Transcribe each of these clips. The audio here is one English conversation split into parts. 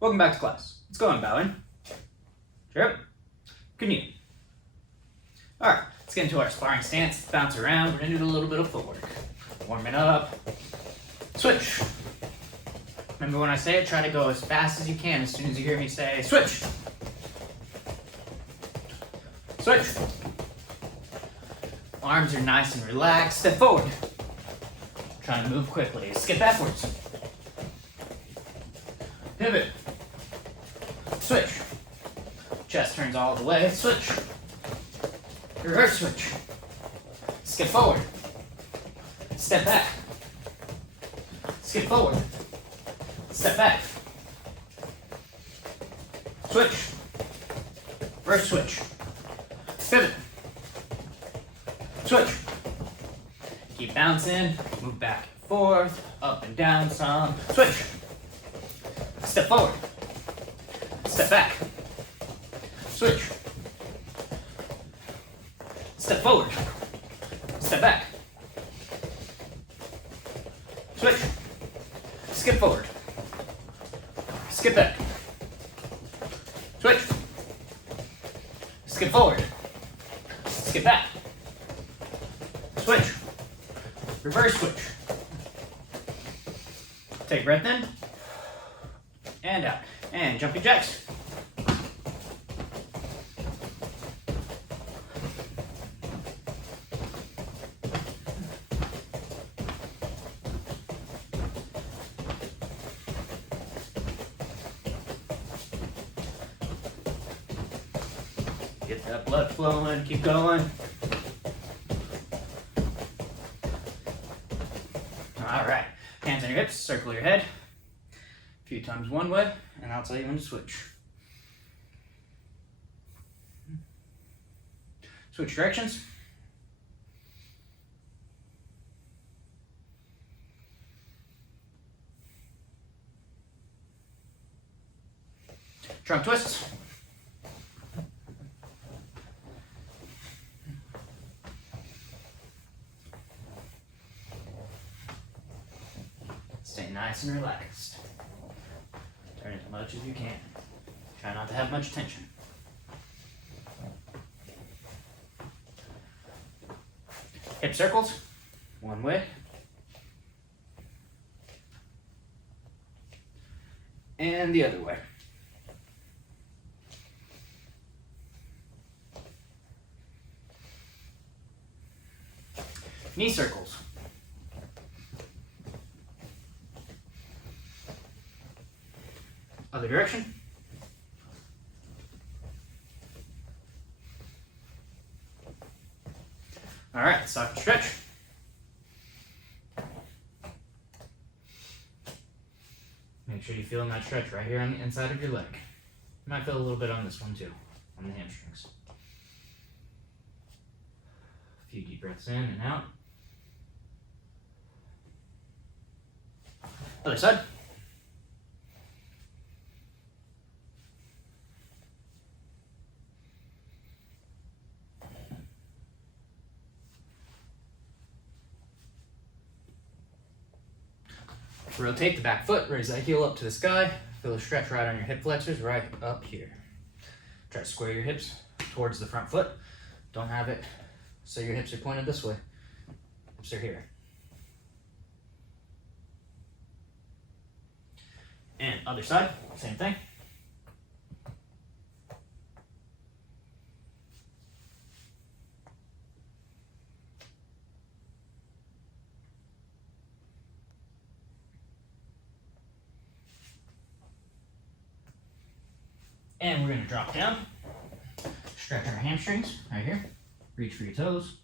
Welcome back to class. Let's go on, bowing. Sure. Good knee. Alright, let's get into our sparring stance. Bounce around. We're going to do a little bit of footwork. Warming up. Switch. Remember when I say it, try to go as fast as you can as soon as you hear me say switch. Switch. Arms are nice and relaxed. Step forward. Trying to move quickly. Skip backwards. Pivot. Switch. Chest turns all the way. Switch. Reverse switch. Skip forward. Step back. Skip forward. Step back. Switch. Reverse switch. Pivot. Switch. Keep bouncing. Move back and forth. Up and down some. Switch. Step forward. Step back. Switch. Step forward. Step back. Switch. Skip forward. Skip back. Switch. Skip forward. Skip back. Switch. Reverse switch. Take a breath in. And out. And jumping jacks. Get that blood flowing, keep going. All right, hands on your hips, circle your head. A few times one way, and I'll tell you when to switch. Switch directions. Trunk twists. Stay nice and relaxed. Turn as much as you can. Try not to have much tension. Hip circles, one way. And the other way. Knee circles. Other direction. All right, stop and stretch. Make sure you feel that stretch right here on the inside of your leg. You might feel a little bit on this one too, on the hamstrings. A few deep breaths in and out. Other side. Rotate the back foot, raise that heel up to the sky. Feel a stretch right on your hip flexors, right up here. Try to square your hips towards the front foot. Don't have it so your hips are pointed this way. Hips are here. And other side, same thing. And we're going to drop down, stretch our hamstrings right here, reach for your toes.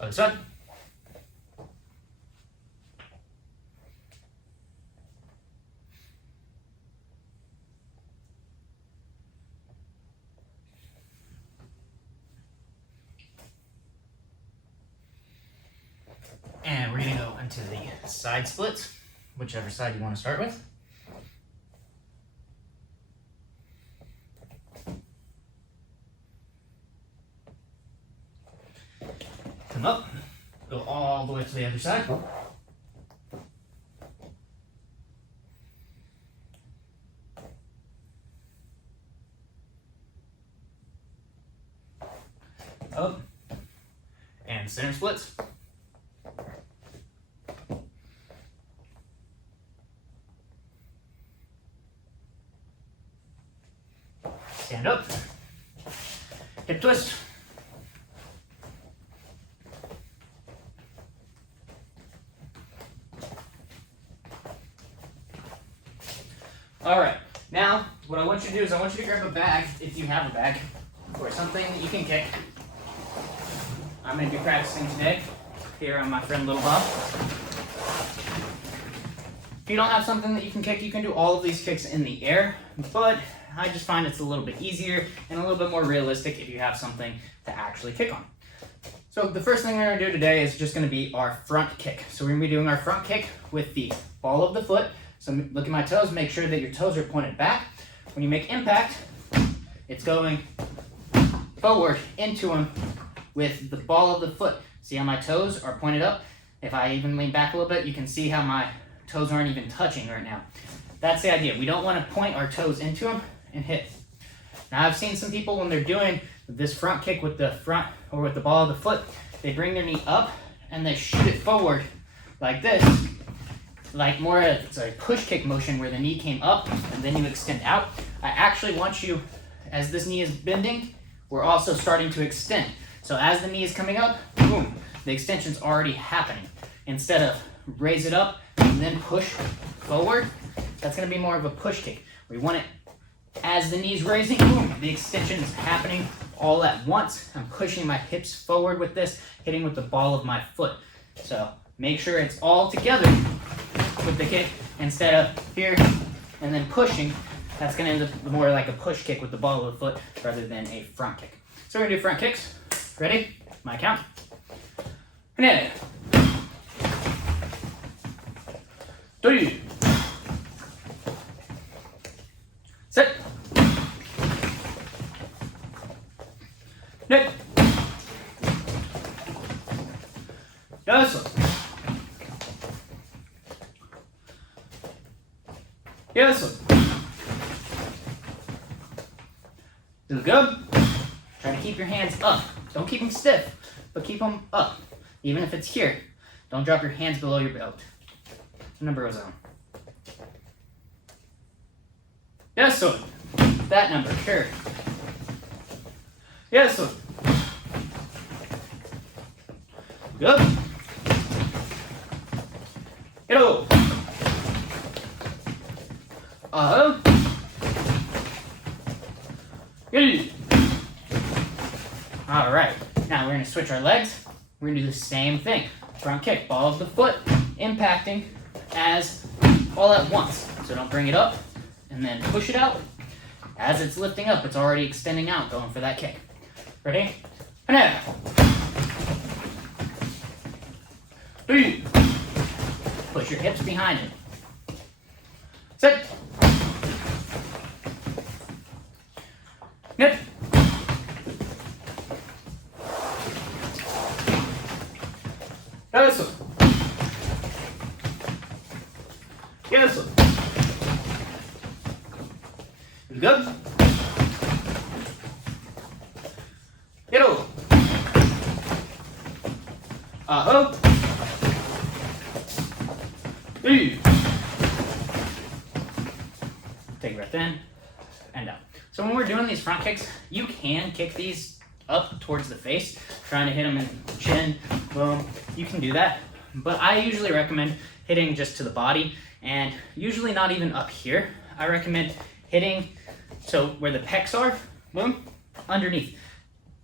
Other side. And we're going to go into the side splits, whichever side you want to start with. Come up, go all the way to the other side. Up, and center splits. Stand up, hip twist. All right, now what I want you to do is I want you to grab a bag, if you have a bag, or something that you can kick. I'm going to be practicing today here on my friend Little Bob. If you don't have something that you can kick, you can do all of these kicks in the air, but I just find it's a little bit easier and a little bit more realistic if you have something to actually kick on. So the first thing we're going to do today is just going to be our front kick. So we're going to be doing our front kick with the ball of the foot. So look at my toes, make sure that your toes are pointed back. When you make impact, it's going forward into them with the ball of the foot. See how my toes are pointed up? If I even lean back a little bit, you can see how my toes aren't even touching right now. That's the idea. We don't want to point our toes into them and hit. Now I've seen some people when they're doing this front kick with the front or with the ball of the foot, they bring their knee up and they shoot it forward like this. Like more it's a push kick motion where the knee came up and then you extend out. I actually want you, as this knee is bending, we're also starting to extend. So as the knee is coming up, boom, the extension's already happening. Instead of raise it up and then push forward, that's gonna be more of a push kick. We want it as the knee's raising, boom, the extension is happening all at once. I'm pushing my hips forward with this, hitting with the ball of my foot. So make sure it's all together with the kick instead of here and then pushing. That's gonna end up more like a push kick with the ball of the foot rather than a front kick. So we're gonna do front kicks. Ready? My count. And 3. Set. Net. Yes. Yes. Do good. Try to keep your hands up. Don't keep them stiff, but keep them up. Even if it's here, don't drop your hands below your belt. What number was on? Yes, sir. That number, sure. Yes, sir. Good. Hello. Good. All right. Now we're going to switch our legs. We're going to do the same thing. Front kick, ball of the foot, impacting as all at once. So don't bring it up and then push it out. As it's lifting up, it's already extending out, going for that kick. Ready? And now. 3. Push your hips behind it. Set. Net. Yes. Yes. Good. Hello. Uh-oh. 3. Take a breath in and out. So when we're doing these front kicks, you can kick these up towards the face, trying to hit them in the chin, boom. You can do that, but I usually recommend hitting just to the body, and usually not even up here. I recommend hitting so where the pecs are, boom, underneath.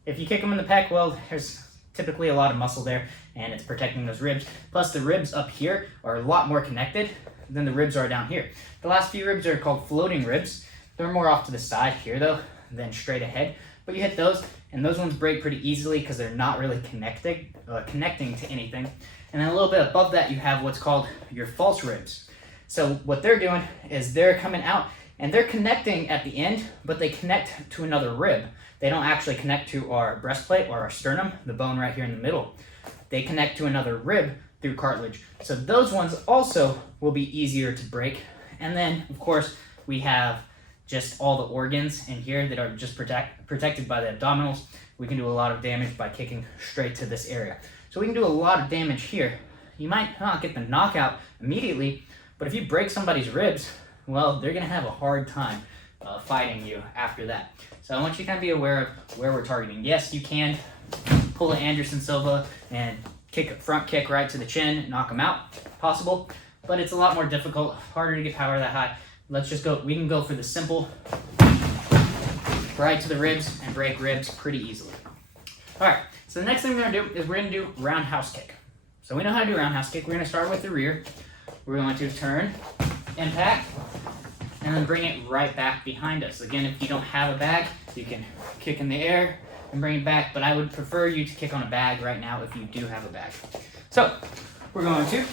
If you kick them in the pec, well, there's typically a lot of muscle there, and it's protecting those ribs. Plus, the ribs up here are a lot more connected than the ribs are down here. The last few ribs are called floating ribs. They're more off to the side here, though, than straight ahead. But you hit those, and those ones break pretty easily because they're not really connecting to anything. And then a little bit above that, you have what's called your false ribs. So what they're doing is they're coming out, And they're connecting at the end, but they connect to another rib. They don't actually connect to our breastplate or our sternum, the bone right here in the middle. They connect to another rib through cartilage. So those ones also will be easier to break. And then, of course, we have just all the organs in here that are just protected by the abdominals. We can do a lot of damage by kicking straight to this area. So we can do a lot of damage here. You might not get the knockout immediately, but if you break somebody's ribs, well, they're gonna have a hard time fighting you after that. So I want you to kind of be aware of where we're targeting. Yes, you can pull an Anderson Silva and kick a front kick right to the chin, knock them out, possible, but it's a lot more difficult, harder to get power that high. Let's just go, we can go for the simple, right to the ribs and break ribs pretty easily. All right, so the next thing we're gonna do is we're gonna do roundhouse kick. So we know how to do roundhouse kick. We're gonna start with the rear. We're going to turn, impact, and then bring it right back behind us. Again, if you don't have a bag, you can kick in the air and bring it back, but I would prefer you to kick on a bag right now if you do have a bag. So we're going to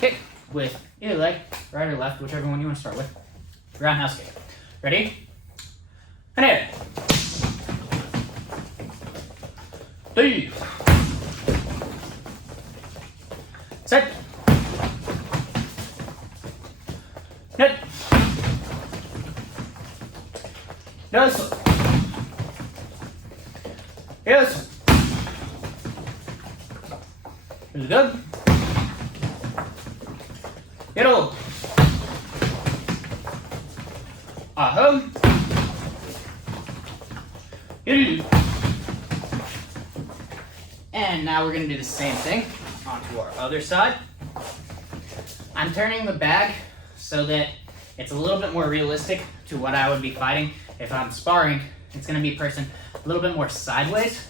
kick with either leg, right or left, whichever one you want to start with. Roundhouse kick. Ready? And air. 3. Set. Net. Yes. Yes. Is good. Yellow. Aham. Yellow. And now we're going to do the same thing onto our other side. I'm turning the bag so that it's a little bit more realistic to what I would be fighting. If I'm sparring, it's going to be person a little bit more sideways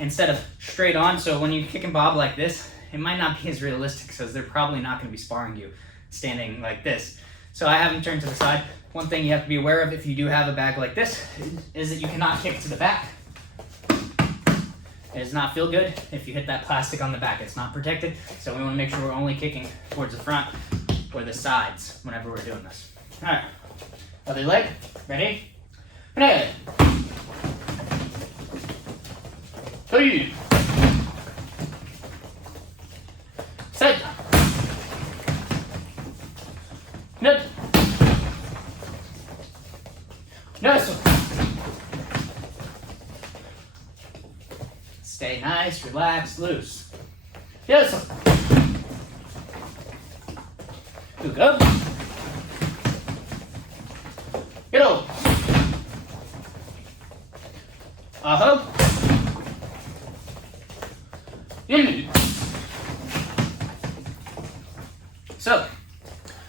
instead of straight on. So when you kick and bob like this, it might not be as realistic because they're probably not going to be sparring you standing like this. So I have them turned to the side. One thing you have to be aware of if you do have a bag like this is that you cannot kick to the back. It does not feel good if you hit that plastic on the back. It's not protected, so we want to make sure we're only kicking towards the front or the sides whenever we're doing this. All right, other leg, ready? Ready. 3. Set. Net. Yes. Stay nice, relax, loose. Yes. Good go. Get over. Uh-huh. So,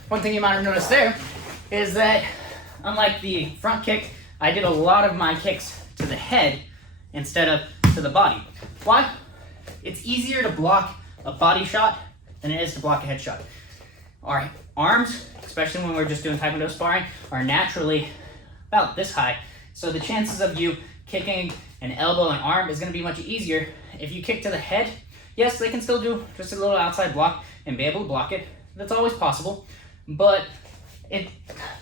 one thing you might have noticed there is that unlike the front kick, I did a lot of my kicks to the head instead of to the body. Why? It's easier to block a body shot than it is to block a head shot. Our arms, especially when we're just doing Taekwondo sparring, are naturally about this high. So the chances of you kicking an elbow and arm is going to be much easier. If you kick to the head, yes, they can still do just a little outside block and be able to block it. That's always possible, but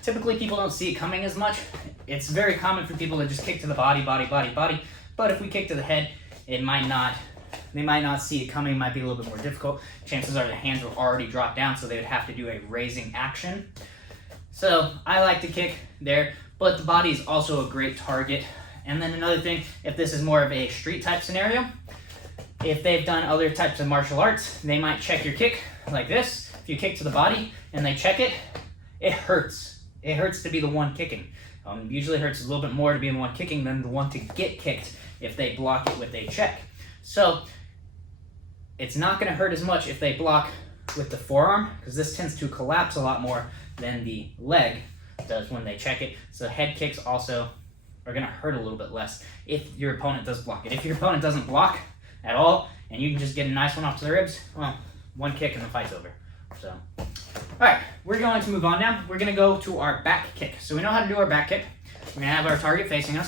typically people don't see it coming as much. It's very common for people to just kick to the body. But if we kick to the head, they might not see it coming, might be a little bit more difficult. Chances are the hands will already drop down, so they would have to do a raising action. So I like to kick there, but the body is also a great target. And then another thing, if this is more of a street type scenario, if they've done other types of martial arts, they might check your kick like this. If you kick to the body and they check it, it hurts. It hurts to be the one kicking. Usually hurts a little bit more to be the one kicking than the one to get kicked if they block it with a check. So it's not going to hurt as much if they block with the forearm, because this tends to collapse a lot more than the leg does when they check it. So head kicks also are going to hurt a little bit less if your opponent does block it. If your opponent doesn't block at all and you can just get a nice one off to the ribs, well, one kick and the fight's over. So, all right, we're going to move on now. We're going to go to our back kick. So we know how to do our back kick. We're going to have our target facing us,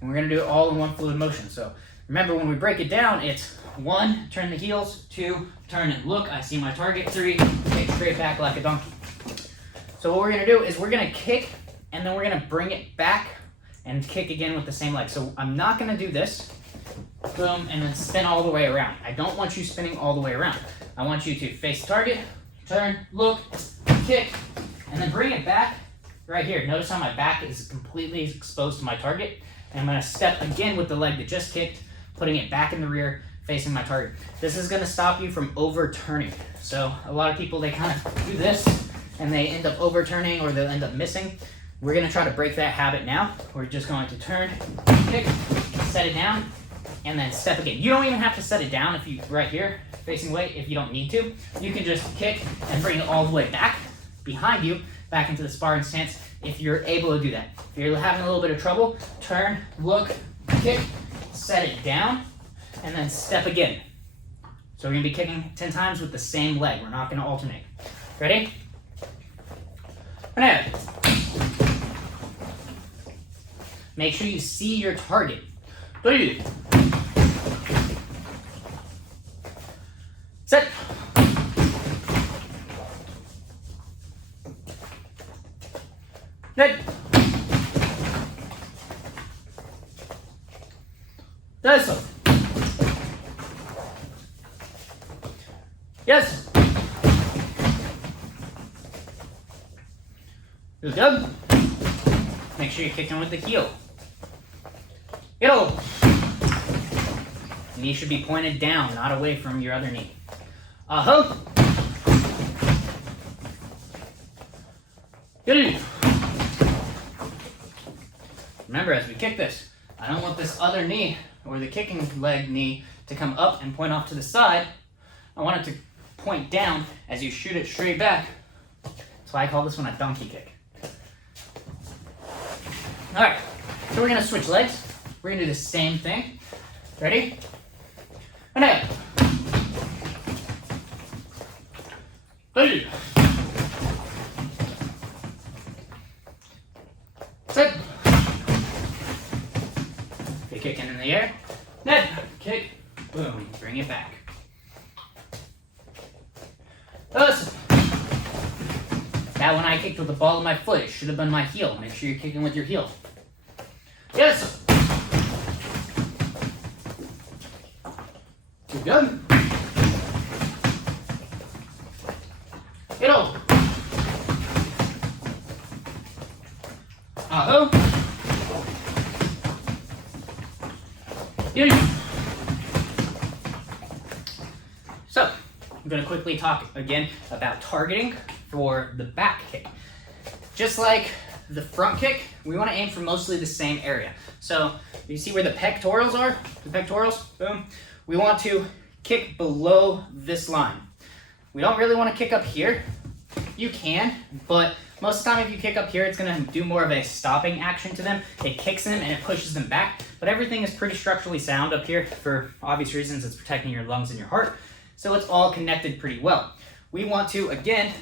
and we're going to do it all in one fluid motion. So remember, when we break it down, it's 1, turn the heels, 2, turn and look, I see my target, 3, kick straight back like a donkey. So what we're going to do is we're going to kick and then we're gonna bring it back and kick again with the same leg. So I'm not gonna do this, boom, and then spin all the way around. I don't want you spinning all the way around. I want you to face target, turn, look, kick, and then bring it back right here. Notice how my back is completely exposed to my target. And I'm gonna step again with the leg that just kicked, putting it back in the rear, facing my target. This is gonna stop you from overturning. So a lot of people, they kind of do this and they end up overturning or they'll end up missing. We're gonna try to break that habit now. We're just going to turn, kick, set it down, and then step again. You don't even have to set it down if you, right here, facing away, if you don't need to. You can just kick and bring it all the way back behind you, back into the sparring stance if you're able to do that. If you're having a little bit of trouble, turn, look, kick, set it down, and then step again. So we're gonna be kicking 10 times with the same leg. We're not gonna alternate. Ready? Now, make sure you see your target. 3, set. Net. That's yes. Good. Make sure you're kicking with the heel. Heel. Knee should be pointed down, not away from your other knee. Uh-huh. Good. Remember, as we kick this, I don't want this other knee, or the kicking leg knee, to come up and point off to the side. I want it to point down as you shoot it straight back. That's why I call this one a donkey kick. All right, so we're gonna switch legs. We're gonna do the same thing. Ready? And out. Hey. Set. Okay, kicking in the air. Net. Kick. Boom. Bring it back. Listen. That one I kicked with the ball of my foot. It should have been my heel. Make sure you're kicking with your heel. Yes. Keep going. Get over. Uh-oh. So, I'm going to quickly talk again about targeting for the back kick. Just like the front kick, we want to aim for mostly the same area. So, you see where the pectorals are? The pectorals, boom. We want to kick below this line. We don't really want to kick up here. You can, but most of the time if you kick up here, it's going to do more of a stopping action to them. It kicks them and it pushes them back, but everything is pretty structurally sound up here for obvious reasons. It's protecting your lungs and your heart, so it's all connected pretty well. We want to, again,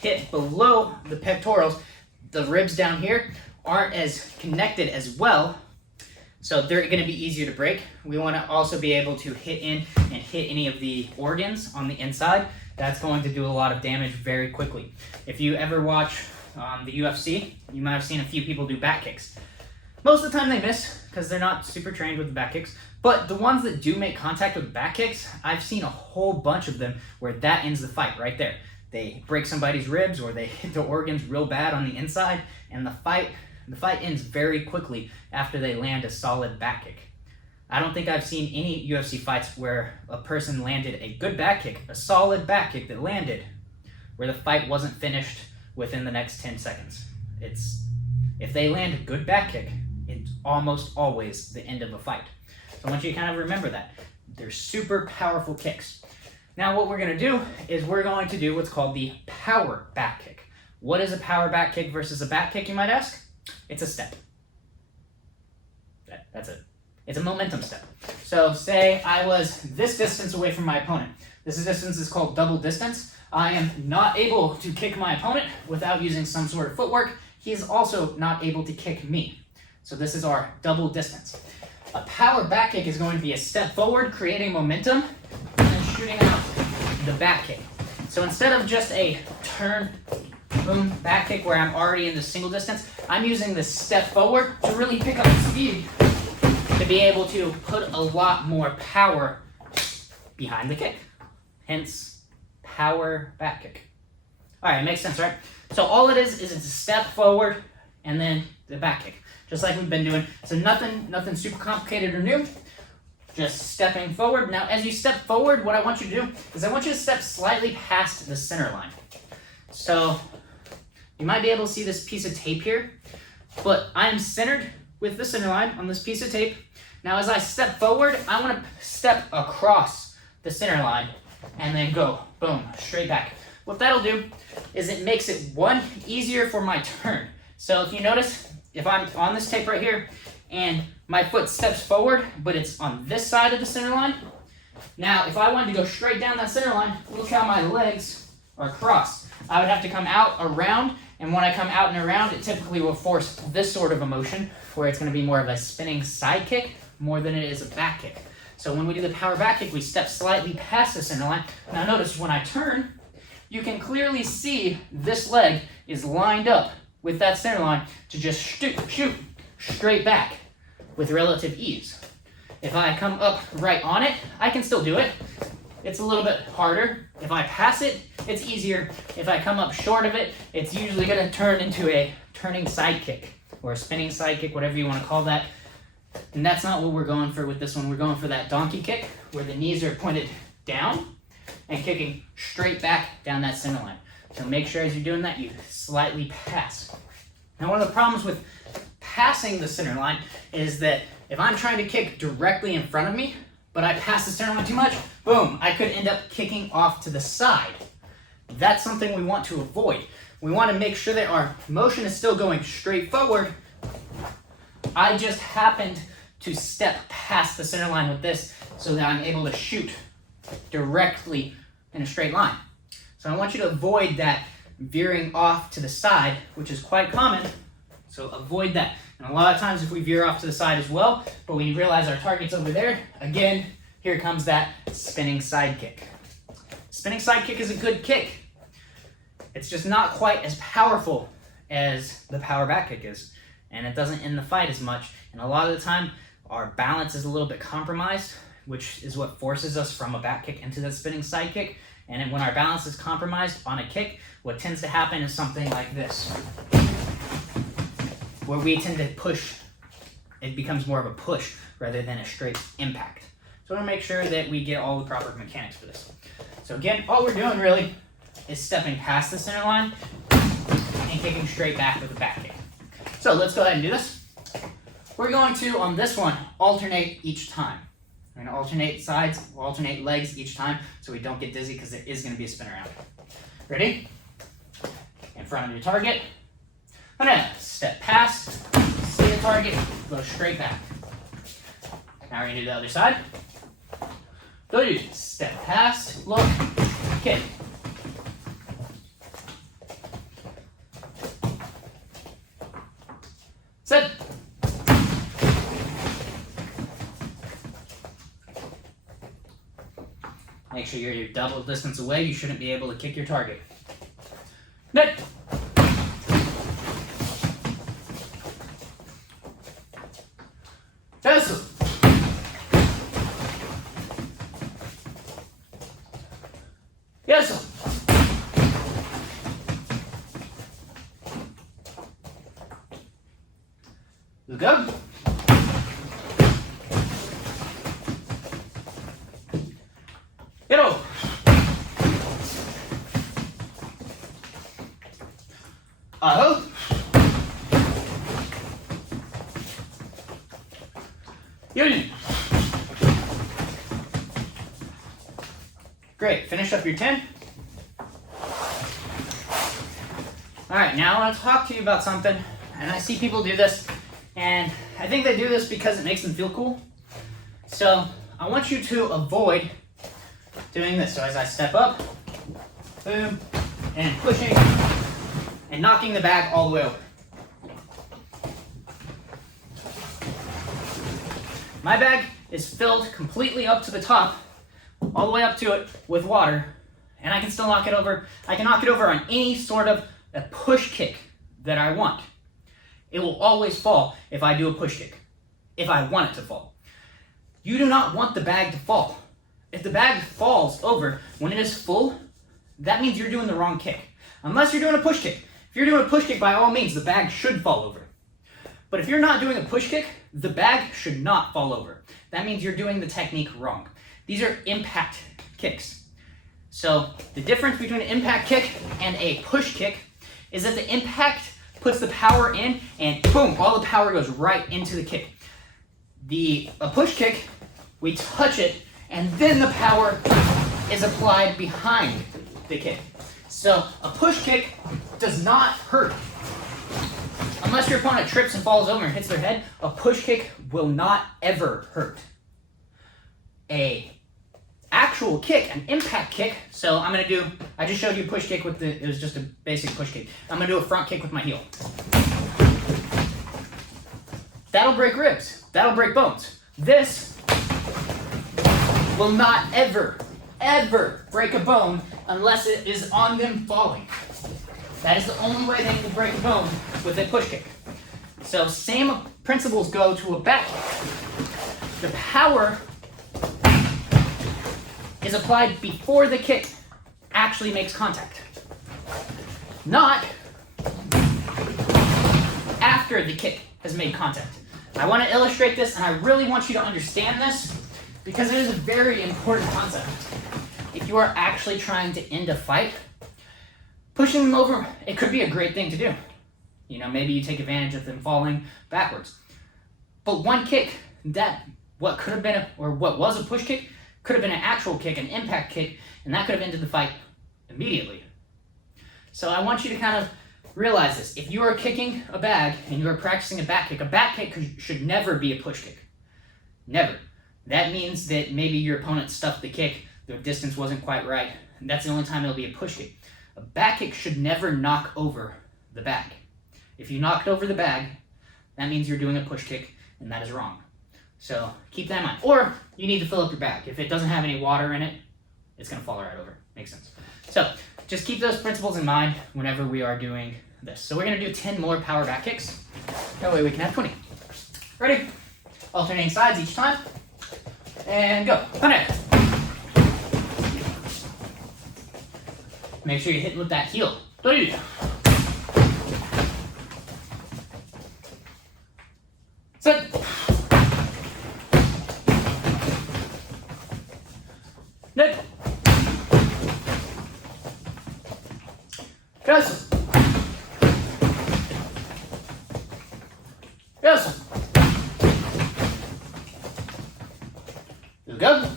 hit below the pectorals. The ribs down here aren't as connected as well, so they're going to be easier to break. We want to also be able to hit in and hit any of the organs on the inside. That's going to do a lot of damage very quickly. If you ever watch the UFC, you might have seen a few people do back kicks. Most of the time they miss because they're not super trained with the back kicks, but the ones that do make contact with back kicks, I've seen a whole bunch of them where that ends the fight right there. They break somebody's ribs or they hit the organs real bad on the inside, and the fight ends very quickly after they land a solid back kick. I don't think I've seen any UFC fights where a person landed a good back kick, a solid back kick that landed, where the fight wasn't finished within the next 10 seconds. If they land a good back kick, it's almost always the end of a fight. So I want you to kind of remember that. They're super powerful kicks. Now what we're going to do is we're going to do what's called the power back kick. What is a power back kick versus a back kick, you might ask? It's a step. That's it. It's a momentum step. So say I was this distance away from my opponent. This distance is called double distance. I am not able to kick my opponent without using some sort of footwork. He is also not able to kick me. So this is our double distance. A power back kick is going to be a step forward, creating momentum, and then shooting out the back kick. So instead of just a turn, boom, back kick where I'm already in the single distance. I'm using the step forward to really pick up speed to be able to put a lot more power behind the kick. Hence, power back kick. All right, makes sense, right? So all it is it's a step forward and then the back kick, just like we've been doing. So nothing super complicated or new, just stepping forward. Now, as you step forward, what I want you to do is I want you to step slightly past the center line. So you might be able to see this piece of tape here, but I'm centered with the center line on this piece of tape. Now, as I step forward, I want to step across the center line and then go, boom, straight back. What that'll do is it makes it, one, easier for my turn. So if you notice, if I'm on this tape right here and my foot steps forward, but it's on this side of the center line, now if I wanted to go straight down that center line, look how my legs are crossed. I would have to come out around, and when I come out and around, it typically will force this sort of a motion where it's going to be more of a spinning side kick more than it is a back kick. So when we do the power back kick, we step slightly past the center line. Now notice when I turn, you can clearly see this leg is lined up with that center line to just shoot straight back with relative ease. If I come up right on it, I can still do it. It's a little bit harder. If I pass it, it's easier. If I come up short of it, it's usually going to turn into a turning side kick or a spinning side kick, whatever you want to call that. And that's not what we're going for with this one. We're going for that donkey kick where the knees are pointed down and kicking straight back down that center line. So make sure as you're doing that, you slightly pass. Now, one of the problems with passing the center line is that if I'm trying to kick directly in front of me, but I pass the center line too much, boom, I could end up kicking off to the side. That's something we want to avoid. We want to make sure that our motion is still going straight forward. I just happened to step past the center line with this so that I'm able to shoot directly in a straight line. So I want you to avoid that veering off to the side, which is quite common. So avoid that. And a lot of times if we veer off to the side as well, but we realize our target's over there, again, here comes that spinning side kick. Spinning side kick is a good kick. It's just not quite as powerful as the power back kick is. And it doesn't end the fight as much. And a lot of the time, our balance is a little bit compromised, which is what forces us from a back kick into that spinning side kick. And when our balance is compromised on a kick, what tends to happen is something like this, where we tend to push. It becomes more of a push rather than a straight impact. So I want to make sure that we get all the proper mechanics for this. So again, all we're doing really is stepping past the center line and kicking straight back with a back kick. So let's go ahead and do this. We're going to, on this one, alternate each time. We're going to alternate sides, we'll alternate legs each time so we don't get dizzy because there is going to be a spin around. Ready? In front of your target. I'm going to step past, see the target, go straight back. Now we're going to do the other side. Go to step past, look, kick. Set. Make sure you're double distance away. You shouldn't be able to kick your target. Net. Yes. Yes. Let's go. Get over. Uh-huh. Union. Great. Finish up your 10. All right, now I want to talk to you about something, and I see people do this, and I think they do this because it makes them feel cool. So I want you to avoid doing this. So as I step up, boom, and pushing, and knocking the bag all the way over. My bag is filled completely up to the top, all the way up to it with water, and I can still knock it over. I can knock it over on any sort of a push kick that I want, it will always fall if I do a push kick, if I want it to fall. You do not want the bag to fall. If the bag falls over when it is full, that means you're doing the wrong kick. Unless you're doing a push kick. If you're doing a push kick, by all means, the bag should fall over. But if you're not doing a push kick, the bag should not fall over. That means you're doing the technique wrong. These are impact kicks. So the difference between an impact kick and a push kick is that the impact puts the power in and boom, all the power goes right into the kick. A push kick, we touch it and then the power is applied behind the kick. So a push kick does not hurt. Unless your opponent trips and falls over and hits their head, a push kick will not ever hurt. A actual kick, an impact kick, so I just showed you a push kick it was just a basic push kick. I'm gonna do a front kick with my heel. That'll break ribs, that'll break bones. This will not ever break a bone unless it is on them falling. That is the only way they will break a bone with a push kick. So same principles go to a back kick. The power is applied before the kick actually makes contact, not after the kick has made contact. I want to illustrate this, and I really want you to understand this because it is a very important concept. If you are actually trying to end a fight, pushing them over, it could be a great thing to do. You know, maybe you take advantage of them falling backwards. But one kick, what was a push kick, could have been an actual kick, an impact kick, and that could have ended the fight immediately. So I want you to kind of realize this. If you are kicking a bag and you are practicing a back kick should never be a push kick. Never. That means that maybe your opponent stuffed the kick, the distance wasn't quite right, and that's the only time it'll be a push kick. A back kick should never knock over the bag. If you knocked over the bag, that means you're doing a push kick, and that is wrong. So keep that in mind. Or you need to fill up your bag. If it doesn't have any water in it, it's going to fall right over. Makes sense. So just keep those principles in mind whenever we are doing this. So we're going to do 10 more power back kicks. That way we can have 20. Ready? Alternating sides each time. And go. On it. Make sure you're hitting with that heel. 3. Set. Net. Yes. Yes. Go.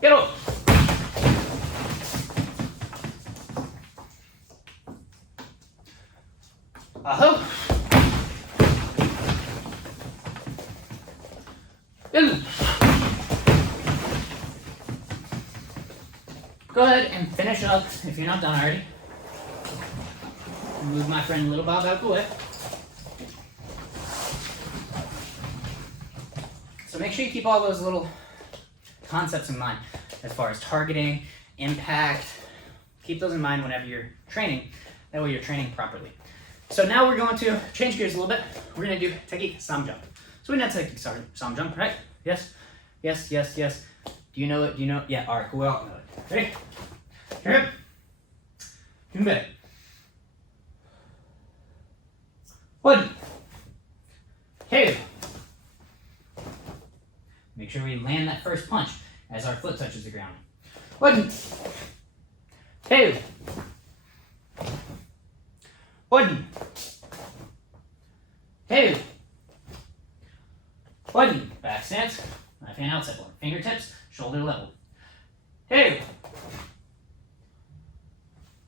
Get up. Uh-huh. In. Go ahead and finish up if you're not done already. Move my friend Little Bob out of the way. So make sure you keep all those little concepts in mind as far as targeting, impact. Keep those in mind whenever you're training. That way you're training properly. So now we're going to change gears a little bit. We're going to do Taegeuk Sam Jang. So we know Taegeuk Sam Jang, right? Yes? Yes, yes, yes. Do you know it? Do you know it? Yeah, all right, cool. We all know it. Ready? Here. Junbei. 1. 2. Make sure we land that first punch as our foot touches the ground. 1. 2. 1. 2. 1. Back stance. Left hand outside one. Fingertips, shoulder level. 2.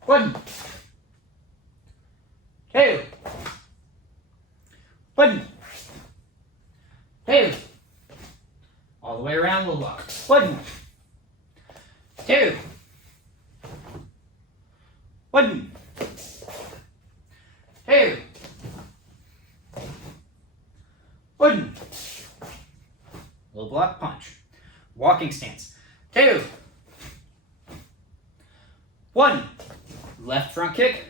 1. 2. 1. 2. All the way around, we'll block. 1. 2. 1. 2. 1. Little block punch. Walking stance. 2. 1. Left front kick,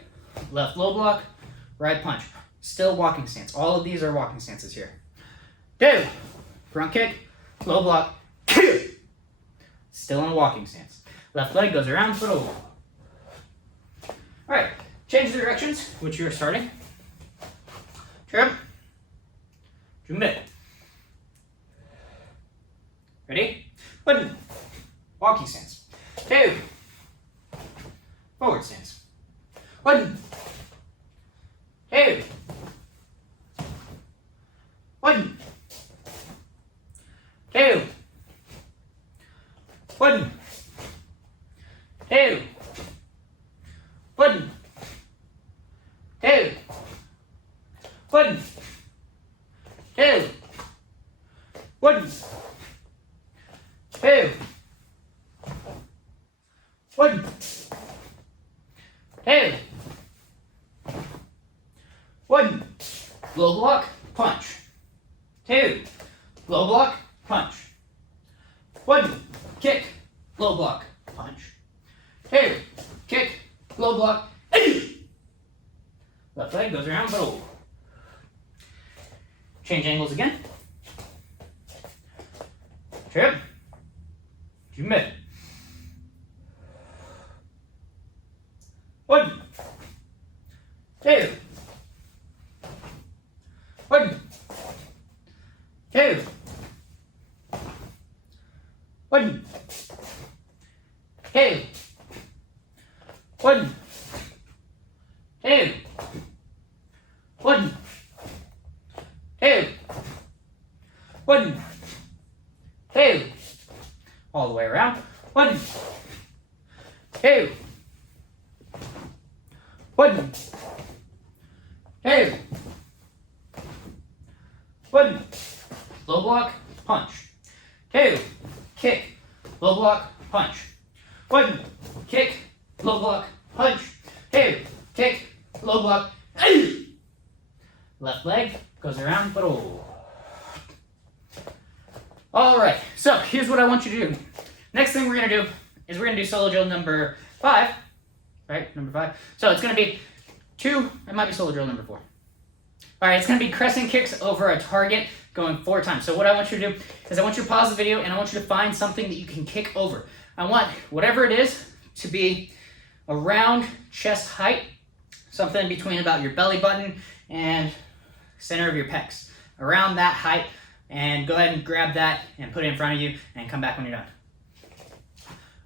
left low block, right punch. Still walking stance. All of these are walking stances here. 2. Front kick, low block, still in a walking stance. Left leg goes around, foot over. Alright, change the directions, which you are starting. Trip. Jumbe. Ready? 1. Walking stance. 2. Forward stance. 1. 2. 1. 2. 1. 2. 1. 2. 1. 2. 1. 2. 1. 2. 1. Low block, punch. 2. Low block, punch. 1. Kick, low block, punch. 2. Kick, low block. Left leg goes around, but change angles again. Trip. Jumbe. 1. 2. 1. 2. 1. 2. 1. 2. 1. 2. 1. 2. All the way around. 1. 2. 1. 2. 1. Low block, punch. 2. Kick, low block, punch. 1. Kick, low block, punch. 2. Kick, low block. Left leg goes around, but Alright, so here's what I want you to do. Next thing we're going to do is we're going to do solo drill number 5. Right, number 5. So it's going to be 2, it might be solo drill number 4. Alright, it's going to be crescent kicks over a target going 4 times. So what I want you to do is I want you to pause the video and I want you to find something that you can kick over. I want whatever it is to be around chest height, something between about your belly button and center of your pecs. Around that height, and go ahead and grab that and put it in front of you and come back when you're done.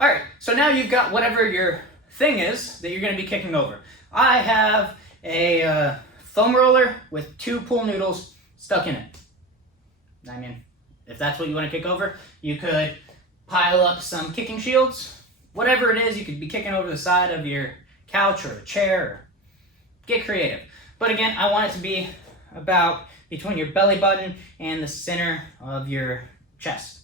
Alright, so now you've got whatever your thing is that you're going to be kicking over. I have a foam roller with 2 pool noodles stuck in it. I mean, if that's what you want to kick over, you could pile up some kicking shields. Whatever it is, you could be kicking over the side of your couch or a chair. Or get creative. But again, I want it to be about between your belly button and the center of your chest.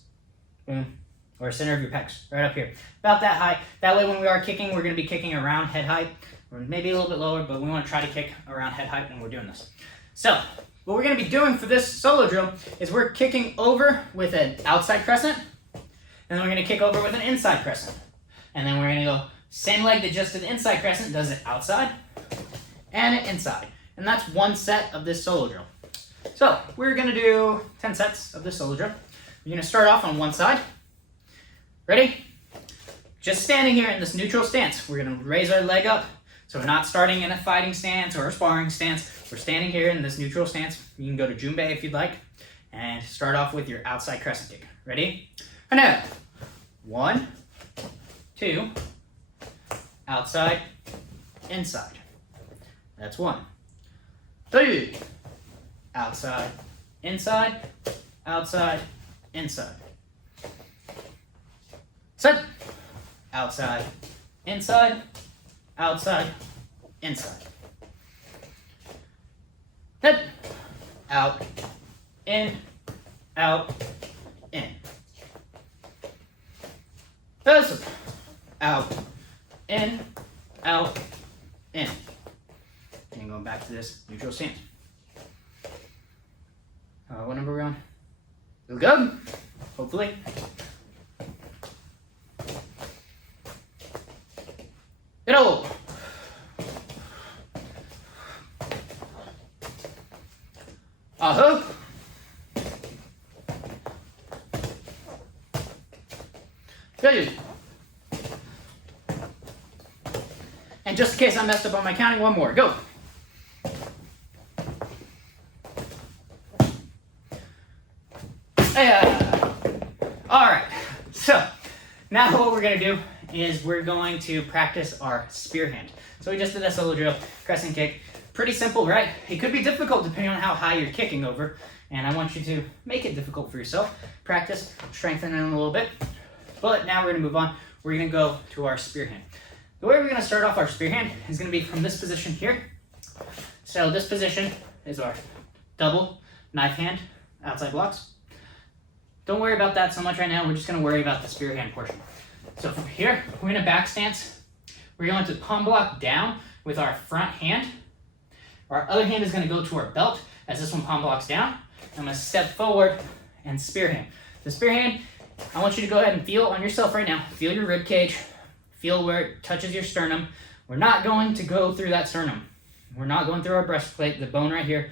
Or center of your pecs, right up here. About that high. That way when we are kicking, we're going to be kicking around head height. Or maybe a little bit lower, but we want to try to kick around head height when we're doing this. So, what we're going to be doing for this solo drill is we're kicking over with an outside crescent, and then we're going to kick over with an inside crescent. And then we're going to go same leg that just did the inside crescent, does it outside and inside. And that's 1 set of this solo drill. So, we're going to do 10 sets of this solo drill. We're going to start off on one side. Ready? Just standing here in this neutral stance. We're going to raise our leg up. So we're not starting in a fighting stance or a sparring stance. We're standing here in this neutral stance. You can go to Jumbe if you'd like. And start off with your outside crescent kick. Ready? And now. 1, 2, outside, inside. That's 1. 3, outside, inside, outside, inside. Set. Outside, inside, outside, inside. Set. Out, in, out, in. That's out, in, out, in. And going back to this neutral stance. What number are we on? Feel good? Hopefully. Go. Good. And just in case I messed up on my counting, one more. Go. All right. So now what we're going to do is we're going to practice our spear hand. So we just did that solo drill, crescent kick. Pretty simple, right? It could be difficult depending on how high you're kicking over, and I want you to make it difficult for yourself. Practice, strengthen it a little bit. But now we're going to move on. We're going to go to our spear hand. The way we're going to start off our spear hand is going to be from this position here. So this position is our double knife hand, outside blocks. Don't worry about that so much right now. We're just going to worry about the spear hand portion. So from here, we're in a back stance. We're going to palm block down with our front hand. Our other hand is going to go to our belt as this one palm blocks down. I'm going to step forward and spear hand. The spear hand, I want you to go ahead and feel on yourself right now. Feel your rib cage. Feel where it touches your sternum. We're not going to go through that sternum. We're not going through our breastplate, the bone right here.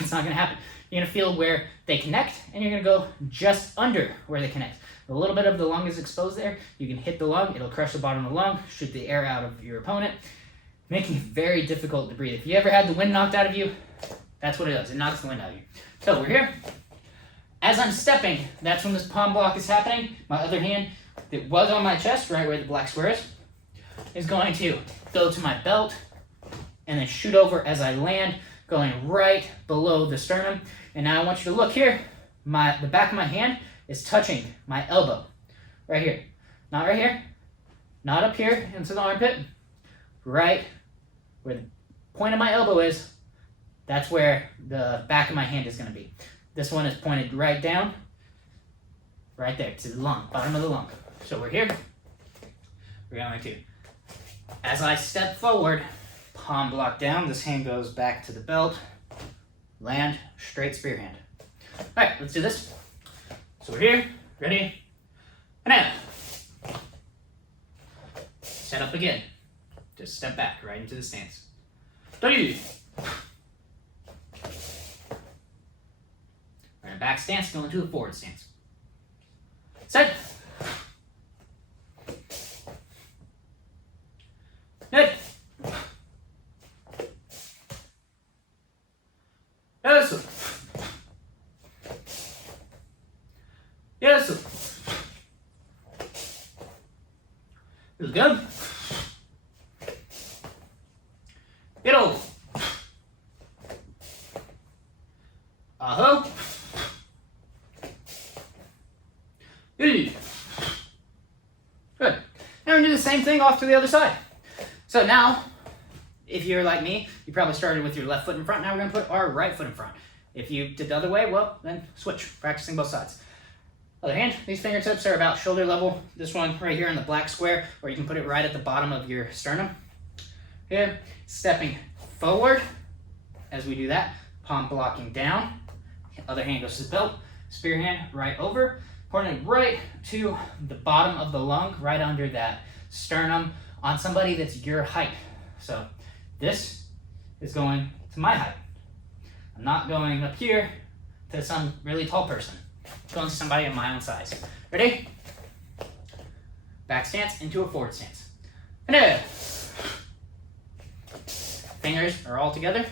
It's not going to happen. You're going to feel where they connect, and you're going to go just under where they connect. A little bit of the lung is exposed there. You can hit the lung. It'll crush the bottom of the lung, shoot the air out of your opponent, making it very difficult to breathe. If you ever had the wind knocked out of you, that's what it does. It knocks the wind out of you. So we're here. As I'm stepping, that's when this palm block is happening. My other hand that was on my chest, right where the black square is going to go to my belt and then shoot over as I land, going right below the sternum. And now I want you to look here. The back of my hand is touching my elbow. Right here. Not right here. Not up here into the armpit. Right where the point of my elbow is, that's where the back of my hand is going to be. This one is pointed right down, right there to the lung, bottom of the lung. So we're here. We're going to, as I step forward, palm block down, this hand goes back to the belt, land, straight spear hand. All right, let's do this. So we're here, ready, and now. Set up again. Just step back right into the stance. We're in a back stance, going to a forward stance. Set. Good. Yes. Yes. This is good. Get over. Good. Good. Now we're going to do the same thing off to the other side. So now, if you're like me, you probably started with your left foot in front. Now we're going to put our right foot in front. If you did the other way, well, then switch, practicing both sides. Other hand, these fingertips are about shoulder level. This one right here in the black square, or you can put it right at the bottom of your sternum. Here, stepping forward as we do that, palm blocking down. Other hand goes to the belt, spear hand right over, pointing right to the bottom of the lung, right under that sternum on somebody that's your height. So this is going to my height. I'm not going up here to some really tall person. It's going to somebody of my own size. Ready? Back stance into a forward stance. And fingers are all together.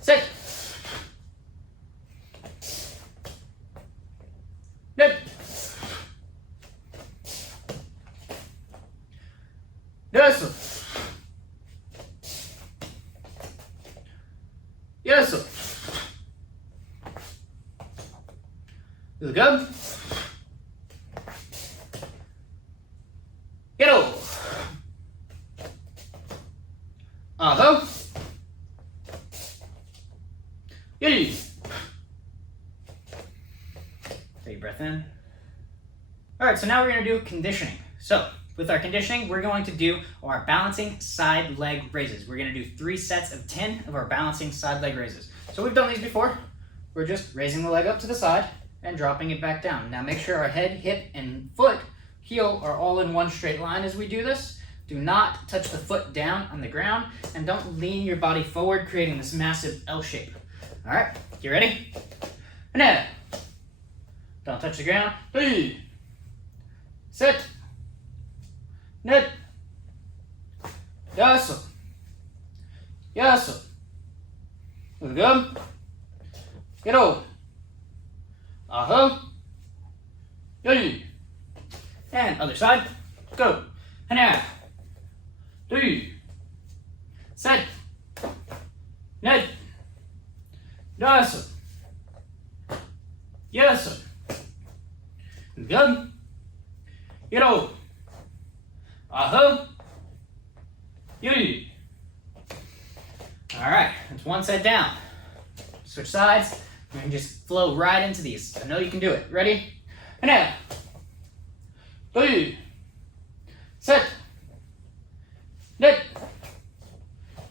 Sit. Good. Yes. Yes. This is good. Get over. Take a breath in. All right, so now we're going to do conditioning. So with our conditioning, we're going to do our balancing side leg raises. We're going to do 3 sets of 10 of our balancing side leg raises. So we've done these before. We're just raising the leg up to the side and dropping it back down. Now make sure our head, hip, and foot, heel are all in one straight line as we do this. Do not touch the foot down on the ground, and don't lean your body forward, creating this massive L shape. All right, you ready? Now, don't touch the ground. Hey, sit, net, yasu, yasu. Good. Get over. Yay. And other side. Go. Hana. 3. Set. Net. Yasu. Yasu. Good. Get over. Yay. All right, that's one set down. Switch sides. You can just flow right into these. I know you can do it. Ready? And now. 3. Set. Net.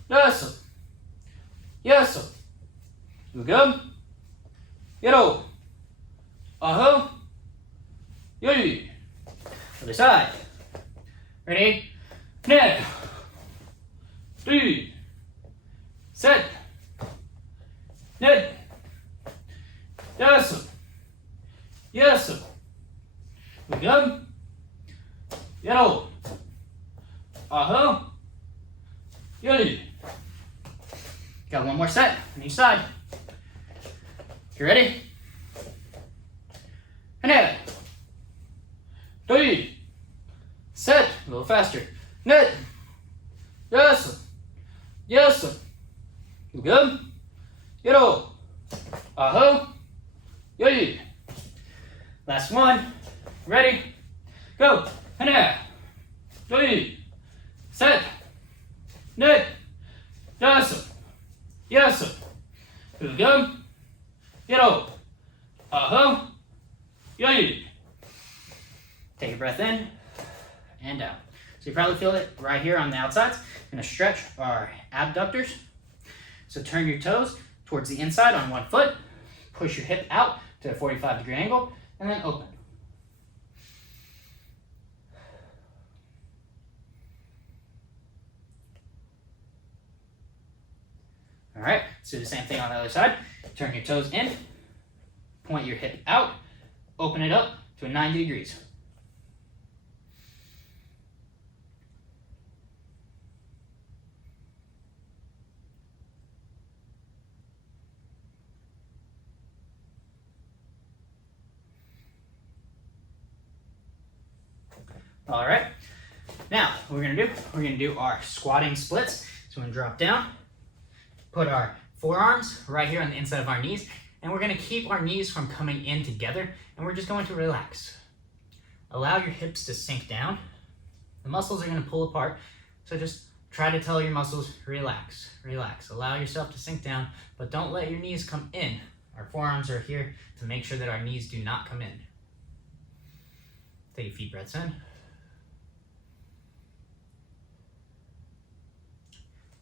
Yasu. Yasu. Good. Get over. Yay. Other side. Ready? Now. 3. Set. Net. Yasu. Yasu. Good. Get over. Yay. Got one more set on each side. You ready? And now. 3. Set. A little faster. Net. Yasu. Yasu. Good. Get over. Yay. Last one. Ready? Go. And now. 3. Set. Net. Yasu. Yasu. Good. Get over. Yay. Take a breath in and out. So you probably feel it right here on the outsides. We're going to stretch our abductors. So turn your toes towards the inside on one foot. Push your hip out to a 45-degree angle, and then open. All right, let's do the same thing on the other side. Turn your toes in, point your hip out, open it up to a 90 degrees. All right, now what we're gonna do our squatting splits. So we're gonna drop down, put our forearms right here on the inside of our knees, and we're gonna keep our knees from coming in together, and we're just going to relax. Allow your hips to sink down. The muscles are gonna pull apart, so just try to tell your muscles, relax, relax. Allow yourself to sink down, but don't let your knees come in. Our forearms are here to make sure that our knees do not come in. Take a few breaths in.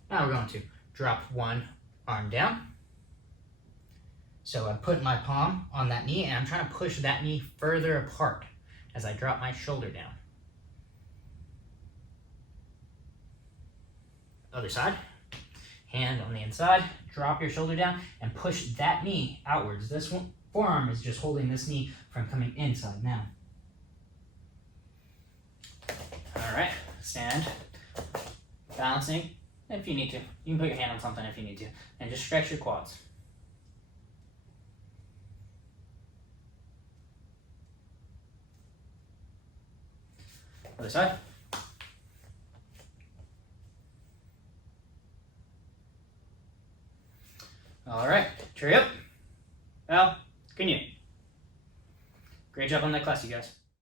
Now we're going to drop one arm down. So I put my palm on that knee, and I'm trying to push that knee further apart as I drop my shoulder down. Other side, hand on the inside, drop your shoulder down and push that knee outwards. This one, forearm is just holding this knee from coming inside now. All right, stand, balancing. If you need to, you can put your hand on something if you need to, and just stretch your quads. Other side. All right, cheery up. Well, good. Great job on that class, you guys.